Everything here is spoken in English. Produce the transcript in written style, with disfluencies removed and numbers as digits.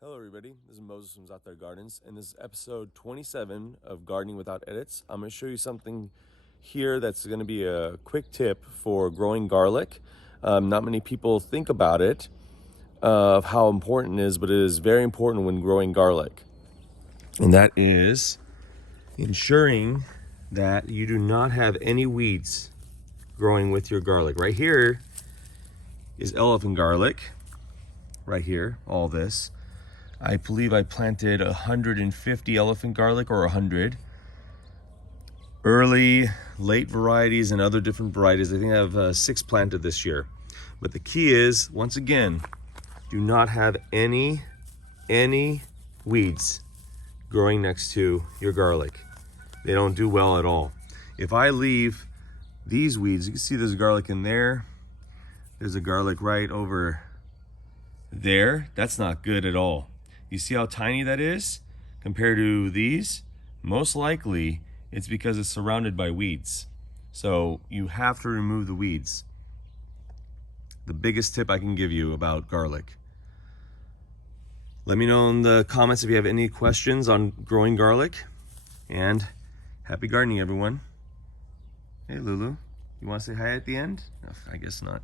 Hello everybody, this is Moses from Zaatar Gardens, and this is episode 27 of Gardening Without Edits. I'm going to show you something here that's going to be a quick tip for growing garlic. Not many people think about it, of how important it is, but it is very important when growing garlic. And that is ensuring that you do not have any weeds growing with your garlic. Right here is elephant garlic, right here, all this. I believe I planted 150 elephant garlic, or 100. Early, late varieties and other different varieties. I think I have 6 planted this year. But the key is, once again, do not have any weeds growing next to your garlic. They don't do well at all. If I leave these weeds, you can see there's garlic in there. There's a garlic right over there. That's not good at all. You see how tiny that is compared to these? Most likely it's because it's surrounded by weeds. So you have to remove the weeds. The biggest tip I can give you about garlic. Let me know in the comments if you have any questions on growing garlic. And happy gardening, everyone. Hey Lulu, you want to say hi at the end? I guess not.